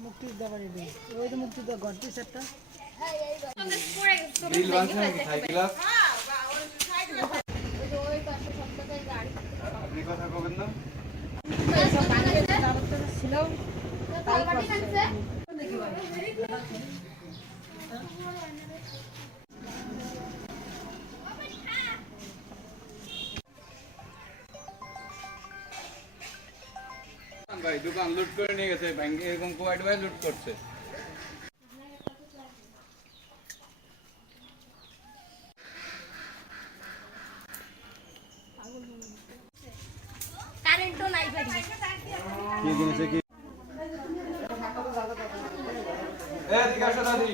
মুক্তিযোদ্ধা বাড়ি দিই ওই তো মুক্তিযোদ্ধা ঘর না? ছিল ভাই দোকান লুট করে নিয়ে গেছে ব্যাংকে এরকম কোয়াইট ভাই লুট করছে। কারেন্টও নাই বাড়ি কি জিনিসে কি? এ ঠিক আছে দাদি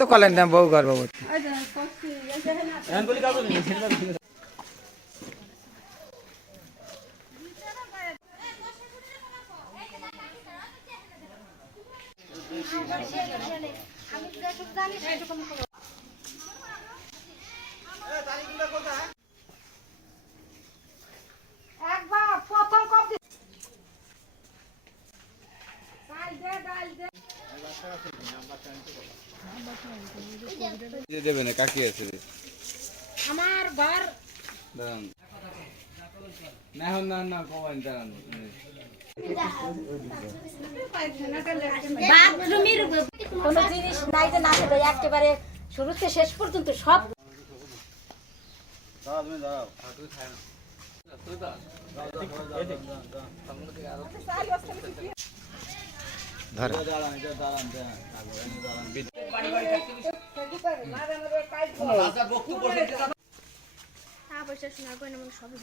তো কলেন না বউ গর্ভবতী। আমি জানি দেবে না কাকি আছে রে। আমার ঘর। দাঁড়ান। না এখন না না কবেন দাঁড়ান। বাথরুমের কোনো জিনিস নাই যে না সেটা একেবারে শুরুতে শেষ পর্যন্ত সব দাঁড়াও তুমি দাঁড়ান টাকা পয়সা শোনার পরে সবই